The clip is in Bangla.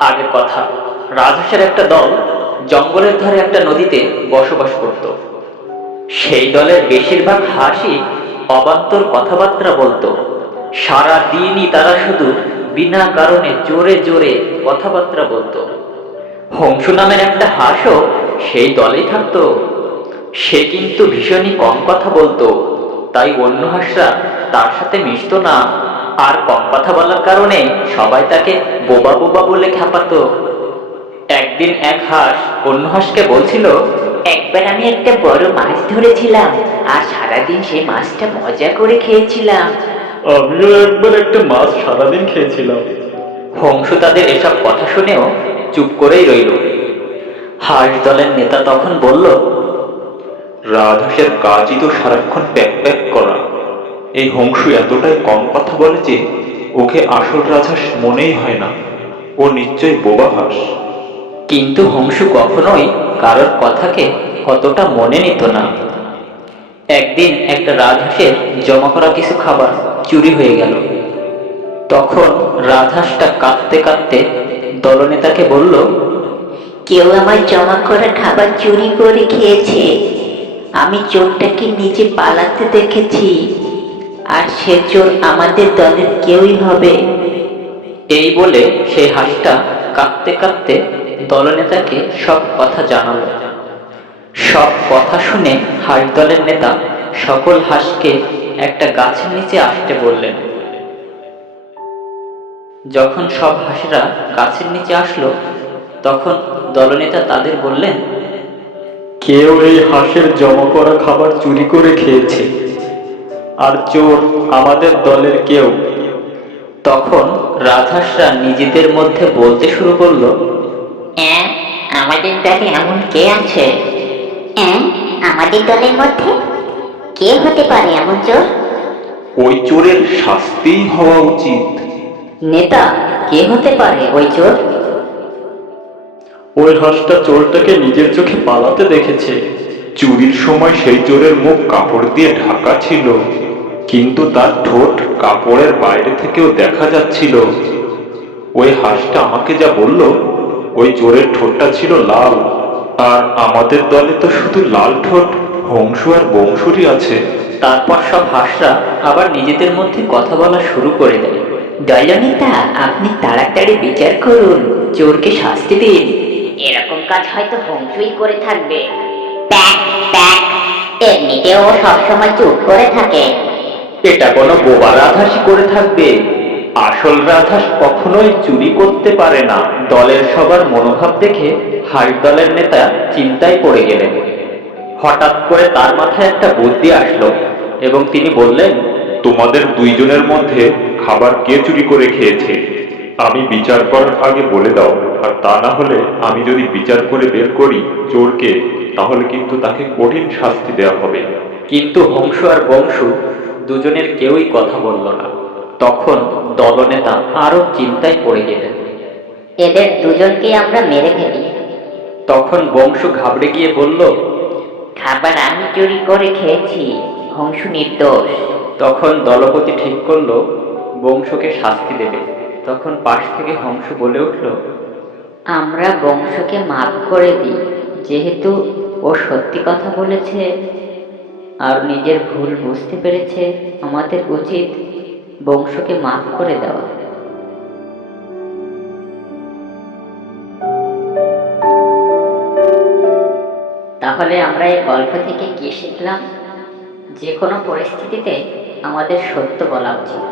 আগের কথা, রাজহাঁসের একটা দল জঙ্গলের ধারে একটা নদীতে বসবাস করত। সেই দলের বেশিরভাগ হাঁসই অবান্তর কথাবার্তা বলতো। সারা দিনই তারা শুধু বিনা কারণে জোরে জোরে কথাবার্তা বলতো। হংসু নামের একটা হাঁসও সেই দলেই থাকতো। সে কিন্তু ভীষণই কম কথা বলতো, তাই অন্য হাঁসরা তার সাথে মিশতো না। আর কম কথা বলার কারণে সবাই তাকে বোবা বোবা বলে খেপাতো। একদিন এক হাঁস অন্য হাঁসকে বলছিল, একবার আমি একটা বড় মাছ ধরেছিলাম, আর সারাদিন সেই মাছটা মজা করে খেয়েছিলাম। আমিও একবার একটা মাছ সারাদিন খেয়েছিলাম। হংসু তাদের এসব কথা শুনেও চুপ করেই রইল। হাঁস দলের নেতা তখন বলল, রাজহাঁসের কাজই তো সারাক্ষণ প্যাক প্যাক করা। এই হংসু এতটাই কম কথা বলে যে ওকে আসল রাজহাঁস মনেই হয় না। ও নিশ্চয়ই বোবা হাঁস। কিন্তু হংসু কখনোই কারোর কথাকে অতটা মনে নিত না। একদিন একটা রাজহাঁসের জমা করা কিছু খাবার চুরি হয়ে গেল। তখন রাজহাঁসটা কাঁদতে কাঁদতে দলনেতাকে বলল, কেউ আমার জমা করা খাবার চুরি করে খেয়েছে। আমি চোরটাকে নিজে পালাতে দেখেছি, আর সে চোর আমাদের দলের কেউই হবে। এই বলে সেই হাঁসটা কাঁদতে কাঁদতে দলনেতাকে সব কথা জানালো। সব কথা শুনে হাঁস দলের নেতা সকল হাঁসকে একটা গাছের নিচে আসতে বললেন। যখন সব হাঁসেরা গাছের নিচে আসলো, তখন দলনেতা তাদের বললেন, কেউ এই হাঁসের জমা করা খাবার চুরি করে খেয়েছে, আর চোর আমাদের দলের কেউ। তখন রাজহাঁসরা নিজেদের মধ্যে বলতে শুরু করলো, আমাদের দলে এমন কে আছে? আমাদের দলের মধ্যে কে হতে পারে এমন চোর? ওই চোরের শাস্তিই হওয়া উচিত। নেতা, কে হতে পারে ওই চোর? ওই হাঁসটা চোরটাকে নিজের চোখে পালাতে দেখেছে। চুরির সময় সেই চোরের মুখ কাপড় দিয়ে ঢাকা ছিল, কিন্তু তার ঠোঁট কাপড়ের বাইরে থেকেও দেখা যাচ্ছিল। ওই হাঁসটা আমাকে যা বলল, ওই চোরের ঠোঁটটা ছিল লাল। আর আমাদের দলে তো শুধু লাল ঠোঁট হংসু আর বংশুরই আছে। তারপর সব হাঁসরা আবার নিজেদের মধ্যে কথা বলা শুরু করে দেয়। দলনেতা, আপনি তাড়াতাড়ি বিচার করুন, চোরকে শাস্তি দিন। এরকম কাজ হয়তো হংসুই করে থাকবে। প্যাক প্যাক, এমনিতেও ও সবসময় চুপ করে থাকে। এটা কোনো বোবা রাজহাঁসই করে থাকবে। আসল রাজহাঁস কখনোই চুরি করতে পারে না। দলের সবার মনোভাব দেখে হাঁস দলের নেতা চিন্তায় পড়ে গেলেন। হঠাৎ করে তার মাথায় একটা বুদ্ধি আসলো এবং তিনি বললেন, তোমাদের দুইজনের মধ্যে খাবার কে চুরি করে খেয়েছে আমি বিচার করার আগে বলে দাও। আর তা না হলে আমি যদি বিচার করে বের করি চোরকে, তাহলে কিন্তু তাকে কঠিন শাস্তি দেওয়া হবে। কিন্তু হংসু আর বংশু দুজনের কেউই কথা বলল না। তখন দলনেতা আরো চিন্তায় পড়ে গেলেন। এদের দুজনকে আমরা মেরে ফেলি। তখন বংশু ঘাবড়ে গিয়ে বলল, খাবার আমি চুরি করে খেয়েছি, হংসু নির্দোষ। তখন দলপতি ঠিক করলো বংশকে শাস্তি দেবে। তখন পাশ থেকে হংস বলে উঠল, আমরা বংশকে মাফ করে দিই, যেহেতু ও সত্যি কথা বলেছে আর নিজের ভুল বুঝতে পেরেছে। আমাদের উচিত বংশকে মাফ করে দেওয়া। তাহলে আমরা এই গল্প থেকে কি শিখলাম? যে কোনো পরিস্থিতিতে আমাদের সত্য বলা উচিত।